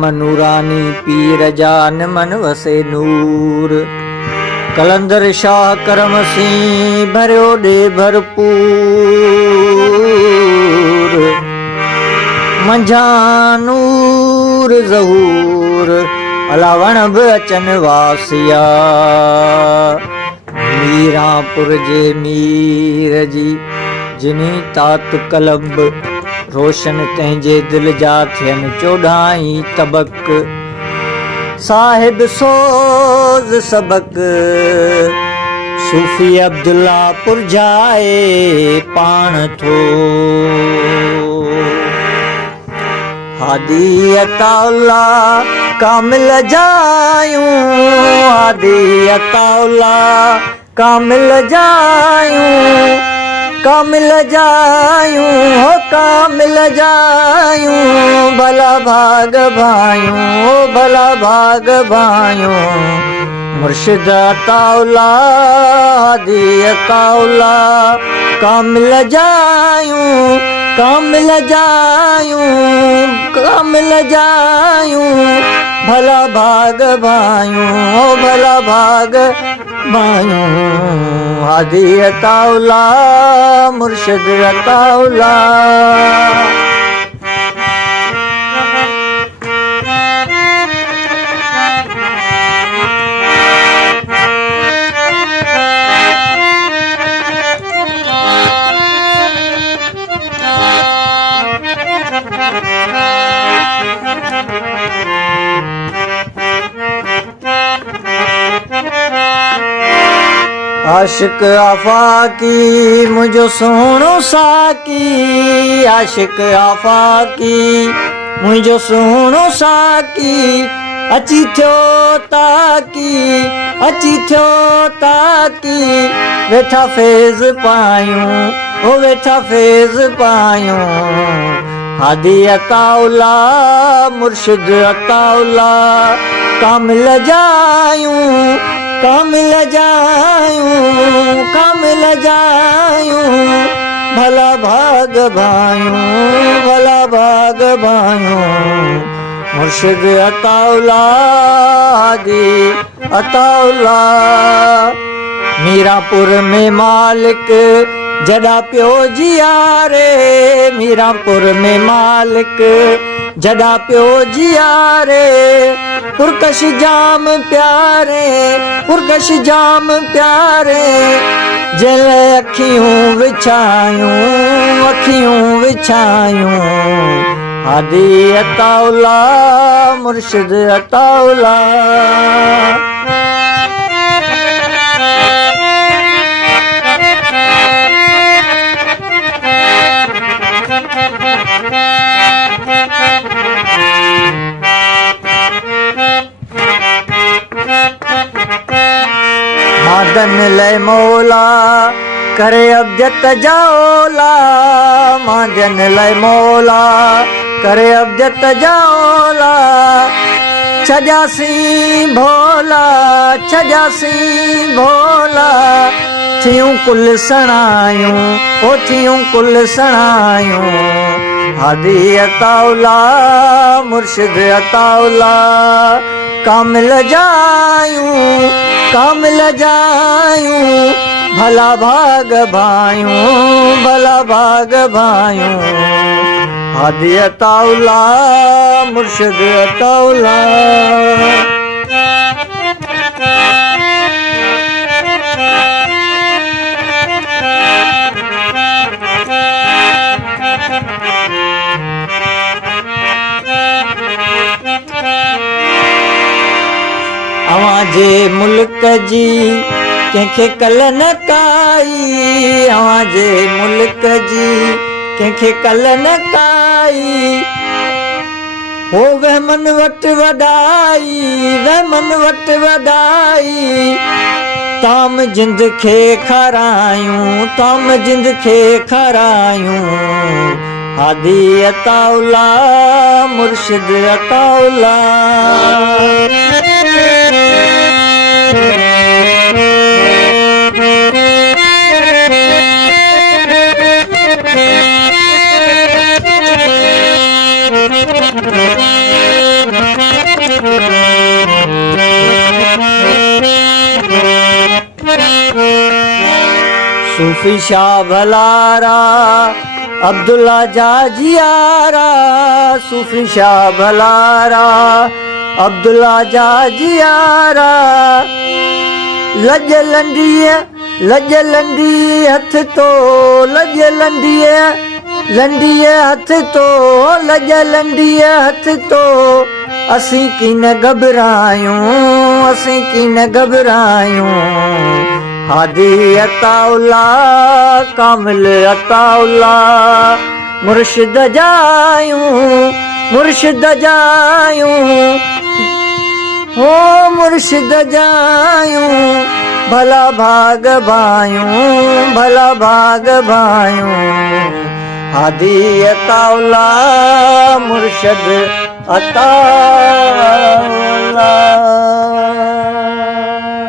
मनूरानी पीर जान मन वसे नूर कलंदर शाह करम सिंह भरियो दे भरपूर मंझा नूर ज़हूर अलावण बि अचन वासिया मीरापुर जे मीर जी जिनी तात कलब रोशन तंहिंजे दिल जा थियन 14 तबक साहिब सोज़ सबक सूफ़ी अब्दुल्ला पुरजाए पाण थो हादी अताउल्ला कामिल जायूं हादी अताउल्ला कामिल जायूं कामिल जायूं हो कामिल जायूं भला भाग भायूं हो भला भाग भायूं मुर्शिद अताउल्ला हादी अताउल्ला कामिल जायूं कामिल जायूं कामिल जायूं भला भाग भायूं हो भला भाग भायूं हादी अताउल्ला मुर्शिद अताउल्ला आशिक आफाकी मुझो सोनो साकी आशिक आफाकी मुझो सोनो साकी अची थियो ताकी अची थियो ताकी वेठा फैज़ पायूं ओ वेठा फैज़ पायूं हादी अताउल्ला मुर्शिद अताउल्ला कामिल जायूं कामिल जायूं कामिल जायूं भला भाग भायूं भला भाग भायूं मुर्शिद अताउल्ला हादी अताउल्ला मीरापुर में मालिक जड़ा पियो जियारे मीरापुर में मालिक जड़ा पियो जियारे पुरकश जाम प्यारे पुरकश जाम प्यारे जल अखियूं विछायूं हादी अताउल्ला मुर्शिद अताउल्ला मादन लय मौला करे अब्जत जाओला मादन लय मौला करे अब्जत जाओला छजासी भोला थियूं कुल सणायूं ओ थियूं कुल सणायूं हादी अताउल्ला मुर्शिद अताउल्ला कामिल जायूं भला भाग भायूं हादी अताउल्ला मुर्शिद अताउल्ला अवांजे मुल्क जी कंहिंखे कल न काई अवांजे मुल्क जी कंहिंखे कल न काई हो वहमन वट वॾाई ताम जिंद खे खारायूं, ताम जिंद खे खारायूं। हादी अताउल्ला मुर्शिद अताउल्ला। सूफी शाह भलारा अब्दुल्ला जाजियारा, सूफी शाह भलारा अब्दुल्ला जाजियारा। लज लंडी हथ तो, लज लंडी हथ तो, लज लंडी हथ तो। असीं की न घबरायूं, असीं की न घबरायूं। हादी अताउल्ला कामिल अताउल्ला। मुर्शिद जायूं, मुर्शिद जायूं, हो मुर्शिद जायूं। भला भाग भायूं, भला भाग भायूं। हादी अताउल्ला मुर्शिद अताउल्ला।